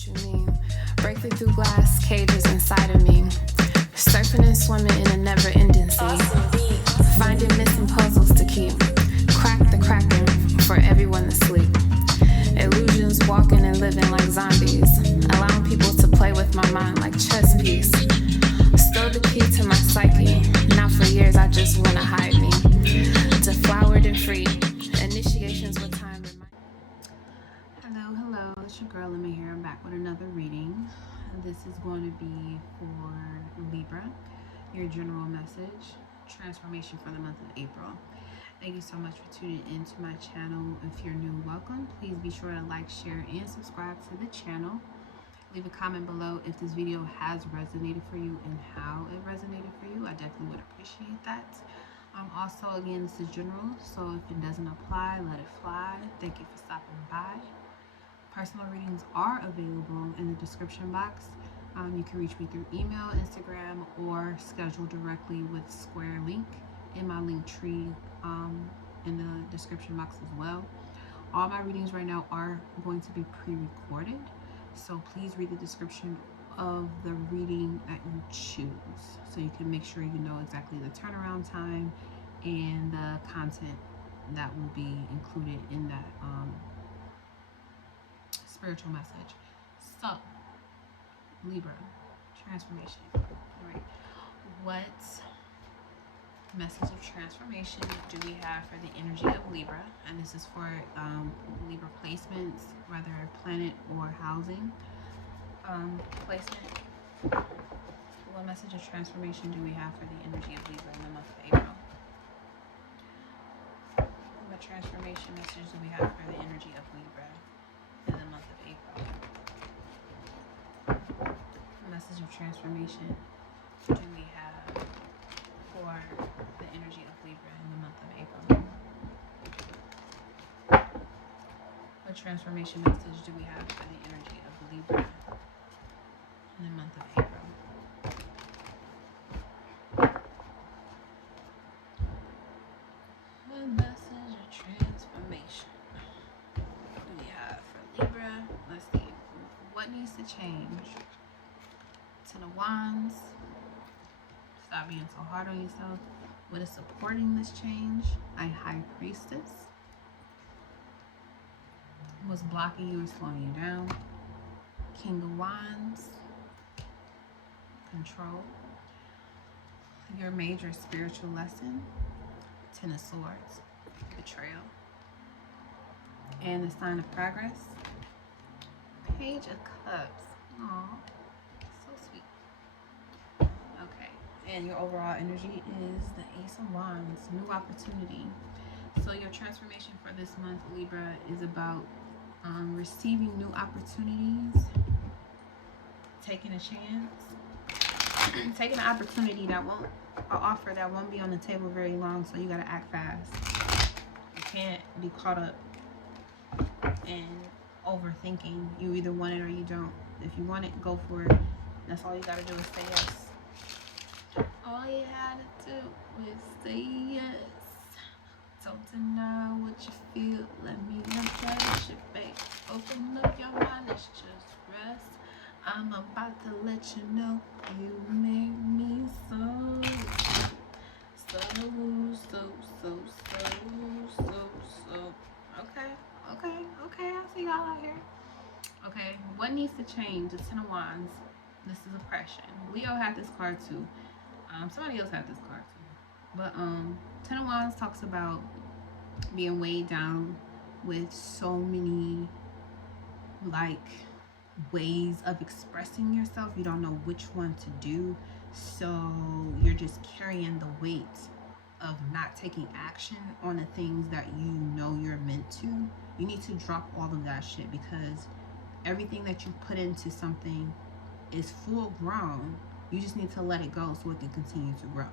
what you mean. Breaking through glass cages inside of me. Surfing and swimming in a never-ending sea. Finding missing puzzles to keep. Crack the cracking for everyone to sleep. Illusions walking and living like zombies. Allowing people to play with my mind like chess piece. Stole the key to my psyche. Now for years I just wanna hide me. Deflowered and free. Initiations with time. Hello, it's your girl Emma here. I'm back with another reading. This is going to be for Libra, your general message, transformation for the month of April. Thank you so much for tuning into my channel. If you're new, welcome. Please be sure to like, share, and subscribe to the channel. Leave a comment below if this video has resonated for you and how it resonated for you. I definitely would appreciate that. Also, again, this is general, so if it doesn't apply, let it fly. Thank you for stopping by. Personal readings are available in the description box. You can reach me through email, Instagram, or schedule directly with Square Link in my link tree in the description box as well. All my readings right now are going to be pre-recorded, so please read the description of the reading that you choose so you can make sure you know exactly the turnaround time and the content that will be included in that spiritual message. So, Libra, transformation. All right. What message of transformation do we have for the energy of Libra? And this is for Libra placements, whether planet or housing placement. What message of transformation do we have for the energy of Libra in the month of April? What transformation message do we have for the energy of Libra in the month of April? What message of transformation do we have for the energy of Libra in the month of April? What transformation message do we have for the energy of Libra in the month of April? What message of transformation do we have for Libra? Let's see. What needs to change? Ten of Wands. Stop being so hard on yourself. What is supporting this change? A High Priestess. What's blocking you or slowing you down? King of Wands. Control. Your major spiritual lesson. Ten of Swords. Betrayal. And the sign of progress. Page of Cups. Aww. So sweet. Okay. And your overall energy is the Ace of Wands. New opportunity. So your transformation for this month, Libra, is about receiving new opportunities, taking a chance, taking an opportunity that won't, an offer that won't be on the table very long, so you gotta act fast. You can't be caught up in overthinking. You either want it or you don't. If you want it, go for it. That's all you gotta do is say yes. All you had to do was say yes. Don't deny what you feel. Let me touch it, babe. Open up your mind. Let's just rest. I'm about to let you know you make me so. Okay. I see y'all out here. Okay, what needs to change? The Ten of Wands. This is oppression. Leo had this card too. Somebody else had this card too. But Ten of Wands talks about being weighed down with so many like ways of expressing yourself. You don't know which one to do, so you're just carrying the weight of not taking action on the things that you know you're meant to. You need to drop all of that shit, because everything that you put into something is full grown. You just need to let it go so it can continue to grow.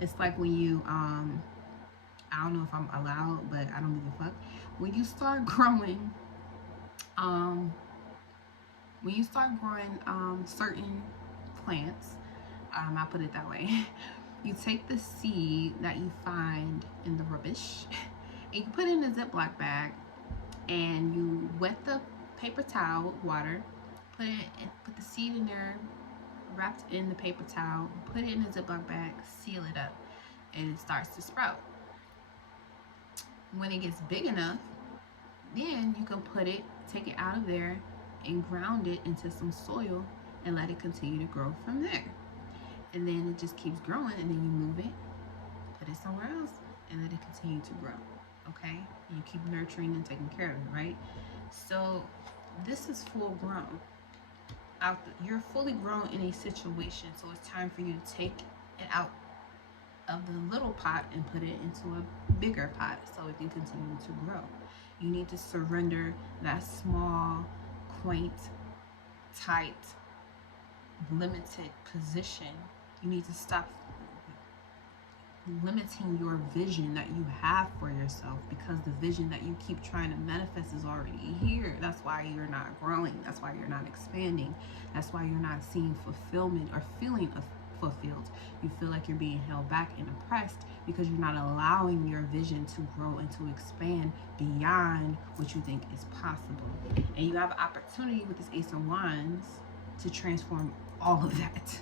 It's like when you I don't know if I'm allowed, but I don't give a fuck. When you start growing certain plants, I'll put it that way. You take the seed that you find in the rubbish and you put it in a Ziploc bag, and you wet the paper towel with water, put the seed in there, wrapped in the paper towel, put it in a Ziploc bag, seal it up, and it starts to sprout. When it gets big enough, then you can take it out of there and ground it into some soil and let it continue to grow from there. And then it just keeps growing, and then you move it, put it somewhere else, and let it continue to grow. Okay? And you keep nurturing and taking care of it, right? So this is full grown. You're fully grown in a situation, so it's time for you to take it out of the little pot and put it into a bigger pot so it can continue to grow. You need to surrender that small, quaint, tight, limited position. You need to stop limiting your vision that you have for yourself, because the vision that you keep trying to manifest is already here. That's why you're not growing. That's why you're not expanding. That's why you're not seeing fulfillment or feeling fulfilled. You feel like you're being held back and oppressed because you're not allowing your vision to grow and to expand beyond what you think is possible. And you have an opportunity with this Ace of Wands to transform all of that.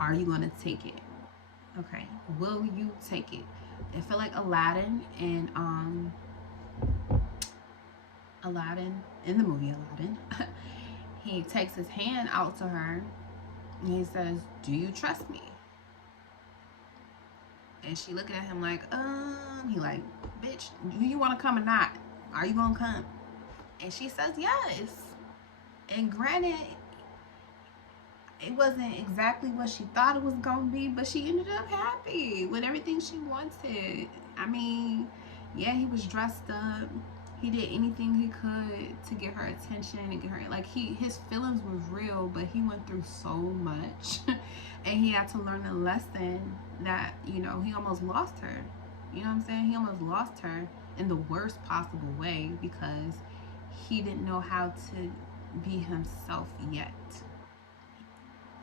Are you going to take it? Okay, will you take it? I feel like Aladdin in the movie Aladdin, he takes his hand out to her and he says, "Do you trust me?" And she looking at him like, he like, "Bitch, do you want to come or not? Are you gonna come?" And she says yes. And granted, it wasn't exactly what she thought it was gonna be, but she ended up happy with everything she wanted. I mean, yeah, he was dressed up. He did anything he could to get her attention and get her, like, his feelings was real, but he went through so much. And he had to learn a lesson that, you know, he almost lost her. You know what I'm saying? He almost lost her in the worst possible way because he didn't know how to be himself yet.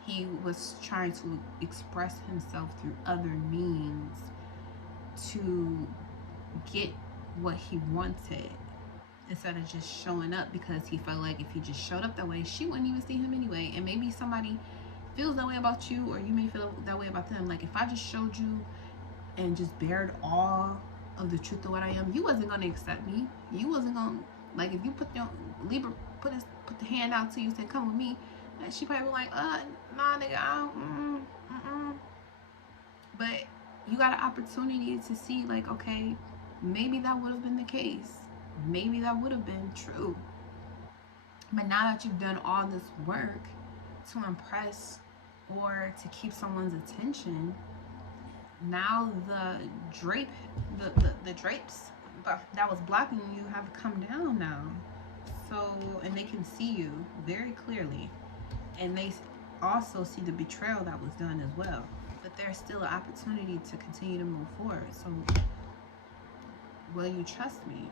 He was trying to express himself through other means to get what he wanted, instead of just showing up, because he felt like if he just showed up that way, she wouldn't even see him anyway. And maybe somebody feels that way about you, or you may feel that way about them. Like, if I just showed you and just bared all of the truth of what I am, you wasn't going to accept me. You wasn't going to, like, if you put your Libra, put the hand out to you and said, "Come with me," and she probably was like, "Nah, nigga, I don't, But you got an opportunity to see, like, okay, maybe that would have been the case. Maybe that would have been true. But now that you've done all this work to impress or to keep someone's attention, now the drapes that was blocking you have come down now. So, and they can see you very clearly. And they also see the betrayal that was done as well. But there's still an opportunity to continue to move forward. So, will you trust me?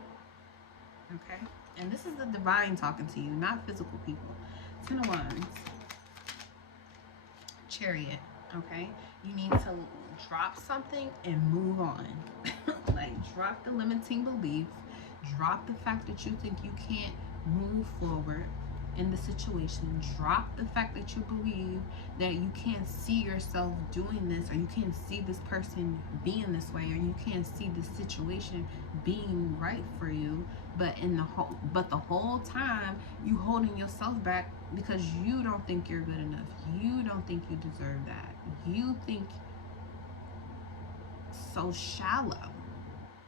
Okay? And this is the divine talking to you, not physical people. 10 of Wands. Chariot. Okay? You need to drop something and move on. Like, drop the limiting belief. Drop the fact that you think you can't move forward in the situation. Drop the fact that you believe that you can't see yourself doing this, or you can't see this person being this way, or you can't see this situation being right for you. But the whole time you holding yourself back because you don't think you're good enough. You don't think you deserve that. You think so shallow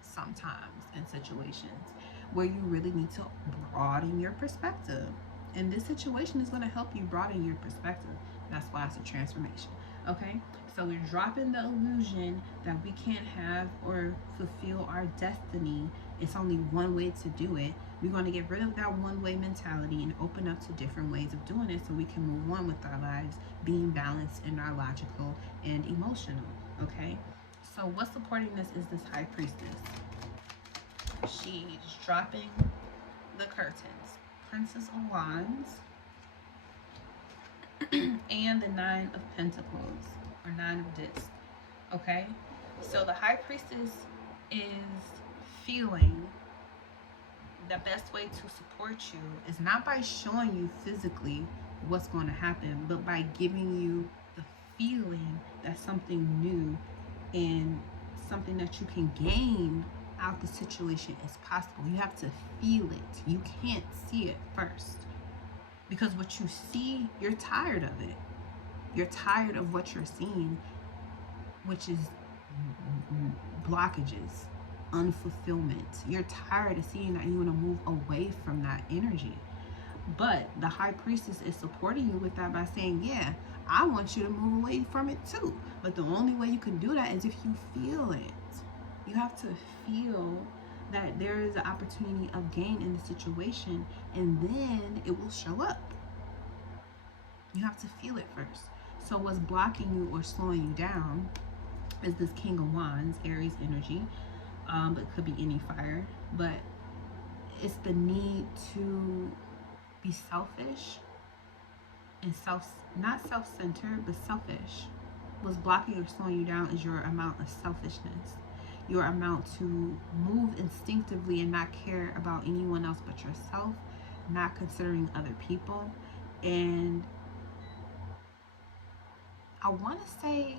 sometimes in situations where you really need to broaden your perspective. And this situation is going to help you broaden your perspective. That's why it's a transformation. Okay? So we're dropping the illusion that we can't have or fulfill our destiny. It's only one way to do it. We're going to get rid of that one-way mentality and open up to different ways of doing it so we can move on with our lives, being balanced and our logical and emotional. Okay? So what's supporting this is this High Priestess. She's dropping the curtains. Princess of Wands and the 9 of Pentacles, or 9 of Discs. Okay, so the High Priestess is feeling the best way to support you is not by showing you physically what's going to happen, but by giving you the feeling that something new and something that you can gain out the situation is possible. You have to feel it. You can't see it first, because what you see, you're tired of it. You're tired of what you're seeing, which is blockages, unfulfillment. You're tired of seeing that. You want to move away from that energy. But the high priestess is supporting you with that by saying, yeah, I want you to move away from it too. But the only way you can do that is if you feel it. You have to feel that there is an opportunity of gain in the situation, and then it will show up. You have to feel it first. So what's blocking you or slowing you down is this King of Wands, Aries energy. But it could be any fire. But it's the need to be selfish and not self-centered, but selfish. What's blocking or slowing you down is your amount of selfishness, your amount to move instinctively and not care about anyone else but yourself, not considering other people. And I want to say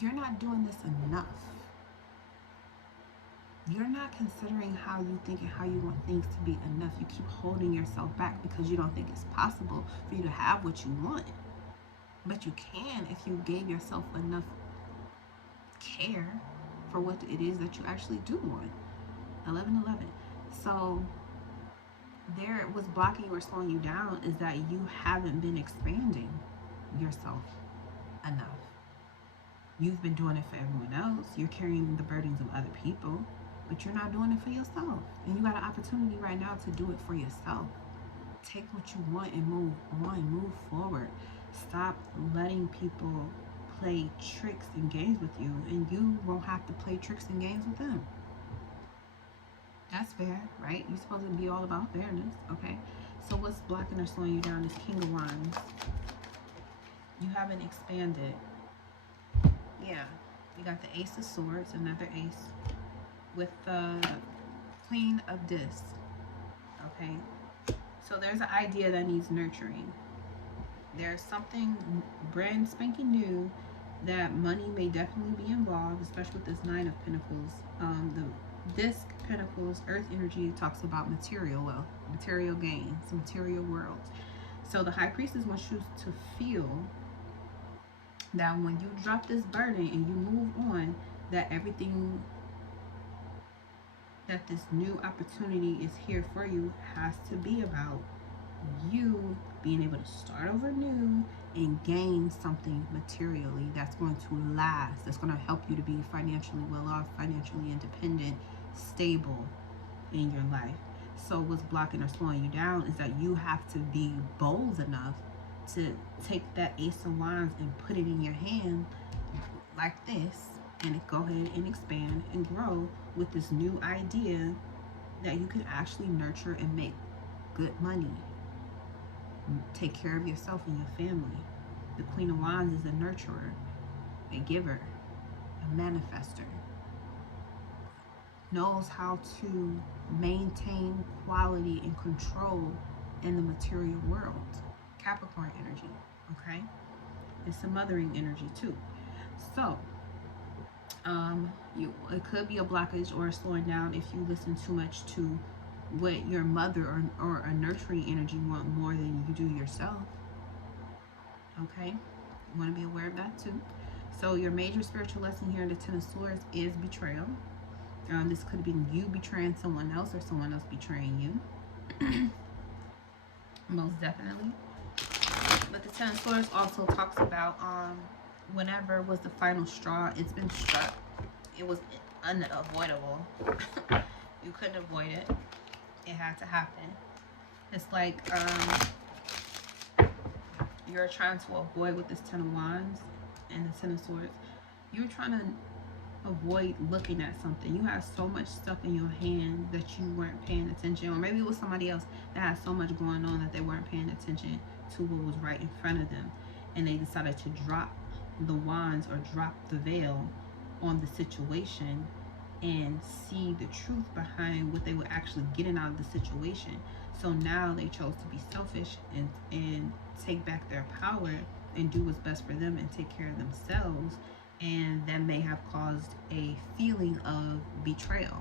you're not doing this enough. You're not considering how you think and how you want things to be enough. You keep holding yourself back because you don't think it's possible for you to have what you want. But you can if you gave yourself enough care for what it is that you actually do want. 11-11. So there, what's blocking you or slowing you down is that you haven't been expanding yourself enough. You've been doing it for everyone else. You're carrying the burdens of other people, but you're not doing it for yourself. And you got an opportunity right now to do it for yourself. Take what you want and move on, move forward. Stop letting people play tricks and games with you, and you won't have to play tricks and games with them. That's fair, right? You're supposed to be all about fairness, okay? So what's blocking or slowing you down is King of Wands. You haven't expanded. Yeah, you got the Ace of Swords, another ace, with the Queen of Discs, okay? So there's an idea that needs nurturing. There's something brand spanking new that money may definitely be involved, especially with this Nine of Pentacles. The Disc Pentacles, Earth energy, talks about material wealth, material gains, material worlds. So the High Priestess wants you to feel that when you drop this burden and you move on, that everything, that this new opportunity is here for you has to be about you being able to start over new and gain something materially that's going to last, that's going to help you to be financially well off, financially independent, stable in your life. So what's blocking or slowing you down is that you have to be bold enough to take that Ace of Wands and put it in your hand like this, and go ahead and expand and grow with this new idea that you can actually nurture and make good money. Take care of yourself and your family. The Queen of Wands is a nurturer, a giver, a manifester. Knows how to maintain quality and control in the material world. Capricorn energy, okay? It's some mothering energy too. So, it could be a blockage or a slowing down if you listen too much to what your mother or a nurturing energy want more than you do yourself. Okay, you want to be aware of that too. So your major spiritual lesson here in the Ten of Swords is betrayal. This could have been you betraying someone else or someone else betraying you. Most definitely. But the Ten of Swords also talks about whenever was the final straw. It's been struck. It was unavoidable. You couldn't avoid it. It had to happen. It's like you're trying to avoid with this Ten of Wands and the Ten of Swords. You're trying to avoid looking at something. You have so much stuff in your hand that you weren't paying attention, or maybe it was somebody else that had so much going on that they weren't paying attention to what was right in front of them, and they decided to drop the wands or drop the veil on the situation and see the truth behind what they were actually getting out of the situation. So now they chose to be selfish and take back their power and do what's best for them and take care of themselves. And that may have caused a feeling of betrayal.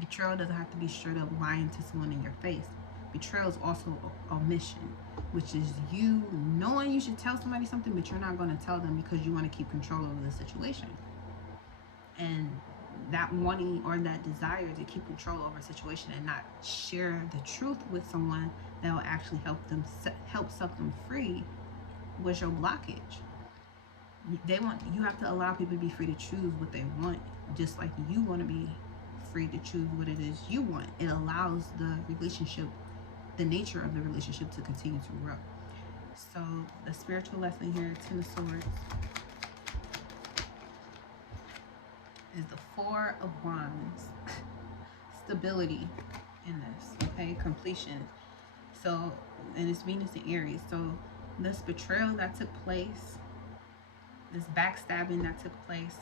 Betrayal doesn't have to be straight up lying to someone in your face. Betrayal is also omission, which is you knowing you should tell somebody something, but you're not going to tell them because you want to keep control over the situation. And that wanting or that desire to keep control over a situation and not share the truth with someone that will actually help set them free was your blockage. You have to allow people to be free to choose what they want, just like you want to be free to choose what it is you want. It allows the relationship, the nature of the relationship, to continue to grow. So the spiritual lesson here, Ten of Swords, is the Four of Wands. Stability in this, okay? Completion. So, and it's Venus and Aries. So this betrayal that took place, this backstabbing that took place,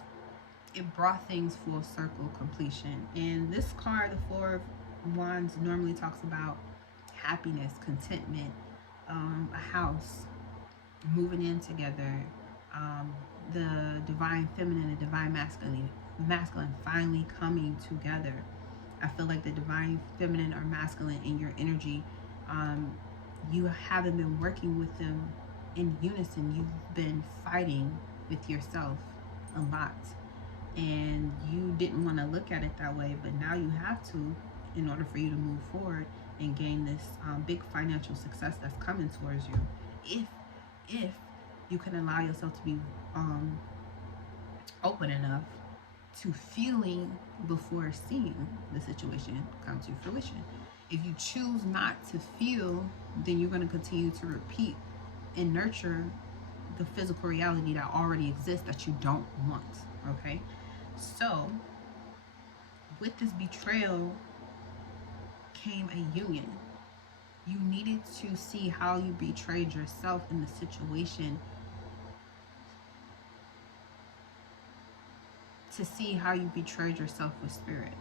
it brought things full circle, completion. And this card, the Four of Wands, normally talks about happiness, contentment, a house, moving in together, the divine feminine and divine masculine finally coming together. I feel like the divine feminine or masculine in your energy, you haven't been working with them in unison. You've been fighting with yourself a lot, and you didn't want to look at it that way, but now you have to, in order for you to move forward and gain this big financial success that's coming towards you. If you can allow yourself to be open enough to feeling before seeing the situation come to fruition. If you choose not to feel, then you're going to continue to repeat and nurture the physical reality that already exists that you don't want. Okay, so with this betrayal came a union. You needed to see how you betrayed yourself in the situation, to see how you betrayed yourself with spirit.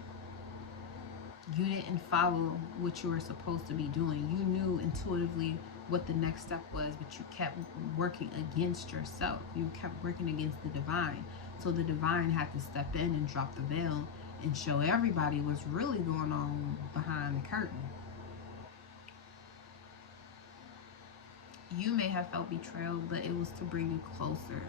You didn't follow what you were supposed to be doing. You knew intuitively what the next step was, but you kept working against yourself. You kept working against the divine. So the divine had to step in and drop the veil and show everybody what's really going on behind the curtain. You may have felt betrayal, but it was to bring you closer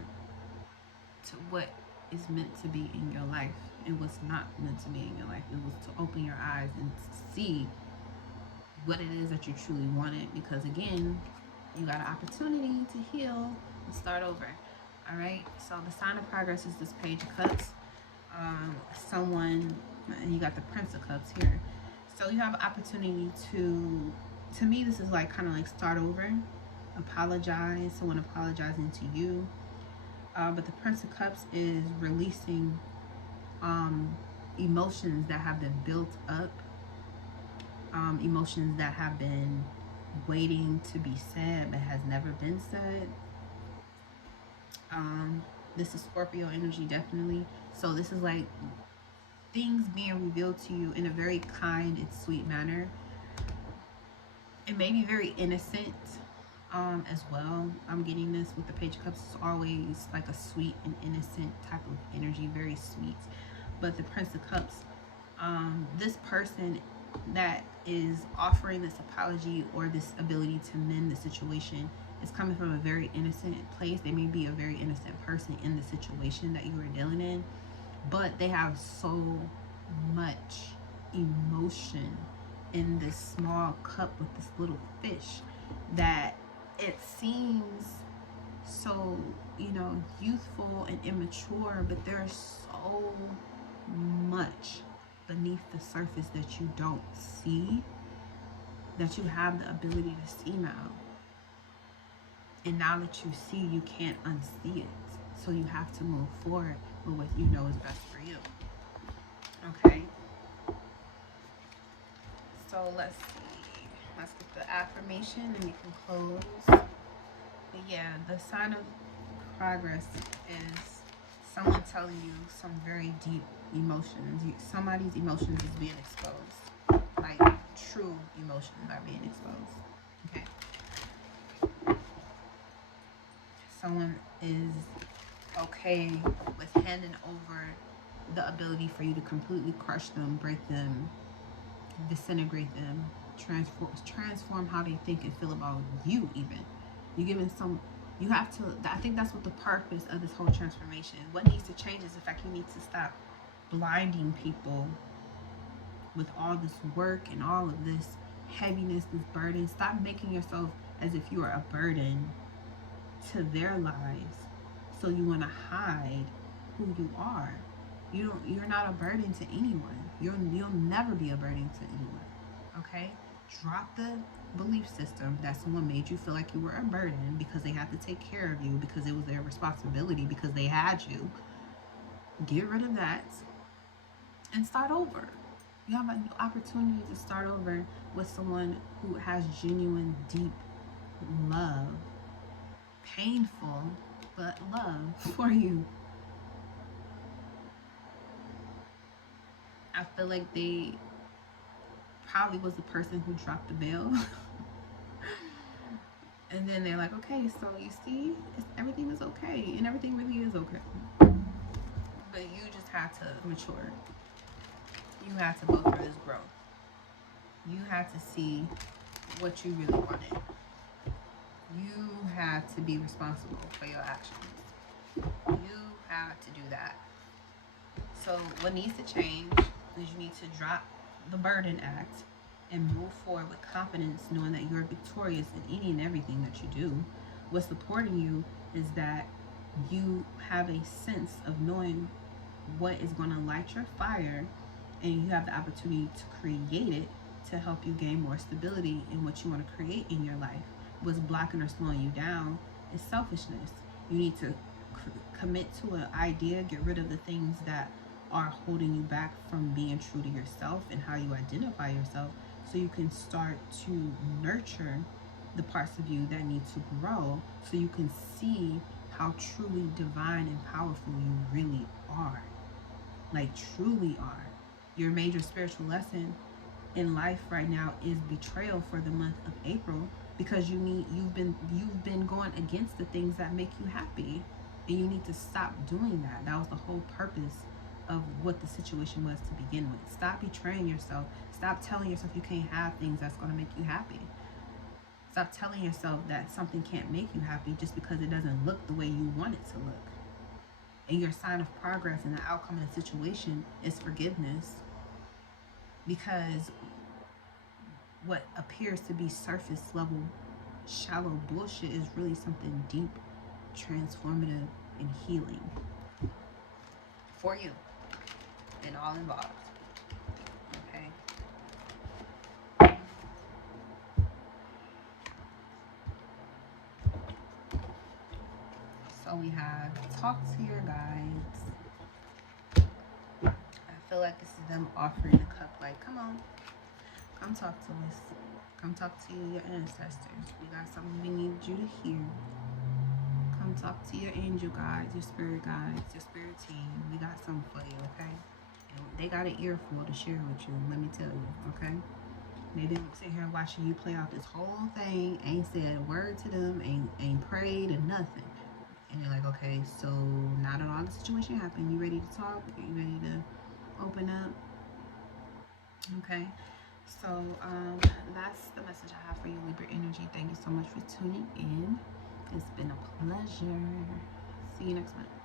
to what is meant to be in your life. It was not meant to be in your life. It was to open your eyes and see what it is that you truly wanted, because again, you got an opportunity to heal and start over. All right, so the sign of progress is this Page of Cups. And you got the Prince of Cups here. So you have an opportunity to me, this is like kind of like start over, apologize, someone apologizing to you. But the Prince of Cups is releasing emotions that have been built up, emotions that have been waiting to be said but has never been said. This is Scorpio energy, definitely. So this is like things being revealed to you in a very kind and sweet manner. It may be very innocent as well. I'm getting this with the Page of Cups. It's always like a sweet and innocent type of energy, very sweet. But the Prince of Cups, this person that is offering this apology or this ability to mend the situation is coming from a very innocent place. They may be a very innocent person in the situation that you are dealing in, but they have so much emotion in this small cup with this little fish that it seems so, youthful and immature, but there's so much beneath the surface that you don't see, that you have the ability to see now. And now that you see, you can't unsee it. So you have to move forward with what you know is best for you. Okay. So let's see. Let's get the affirmation and we can close. But yeah, the sign of progress is someone telling you some very deep emotions. Somebody's emotions is being exposed. Like true emotions are being exposed. Okay. someone is okay with handing over the ability for you to completely crush them, break them, disintegrate them, transform how they think and feel about you. Even you're giving some, you have to, I think that's what the purpose of this whole transformation is. What needs to change is the fact you need to stop blinding people with all this work and all of this heaviness, this burden. Stop making yourself as if you are a burden to their lives, so you want to hide who you are. You're not a burden to anyone. You'll never be a burden to anyone. Okay? Drop the belief system that someone made you feel like you were a burden because they had to take care of you, because it was their responsibility, because they had you. Get rid of that and start over. You have an opportunity to start over with someone who has genuine, deep love. Painful, but love for you. I feel like they probably was the person who dropped the ball. And then they're like, okay, so you see, everything is okay. And everything really is okay. But you just had to mature. You had to go through this growth. You had to see what you really wanted. You had to be responsible for your actions. You had to do that. So what needs to change is you need to drop the burden act and move forward with confidence, knowing that you're victorious in any and everything that you do. What's supporting you is that you have a sense of knowing what is going to light your fire, and you have the opportunity to create it to help you gain more stability in what you want to create in your life. What's blocking or slowing you down is selfishness. You need to commit to an idea, get rid of the things that are holding you back from being true to yourself and how you identify yourself, so you can start to nurture the parts of you that need to grow, so you can see how truly divine and powerful you really are. Like, truly are. Your major spiritual lesson in life right now is betrayal for the month of April, because you've been going against the things that make you happy, and you need to stop doing that. That was the whole purpose of what the situation was to begin with. Stop betraying yourself. Stop telling yourself you can't have things that's going to make you happy. Stop telling yourself that something can't make you happy just because it doesn't look the way you want it to look. And your sign of progress and the outcome of the situation is forgiveness, because what appears to be surface level, shallow bullshit is really something deep, transformative, and healing for you and all involved. Okay. So we have talk to your guides. I feel like this is them offering the cup, like, come on, come talk to us. Come talk to your ancestors. We got something we need you to hear. Come talk to your angel guides, your spirit guides, your spirit team. We got something for you, okay? And they got an earful to share with you, let me tell you, okay? They didn't sit here watching you play out this whole thing, ain't said a word to them, ain't prayed or nothing. And you're like, okay, so now that all the situation happened, you ready to talk? Are you ready to open up? Okay. So that's the message I have for you, Libra energy. Thank you so much for tuning in. It's been a pleasure. See you next month.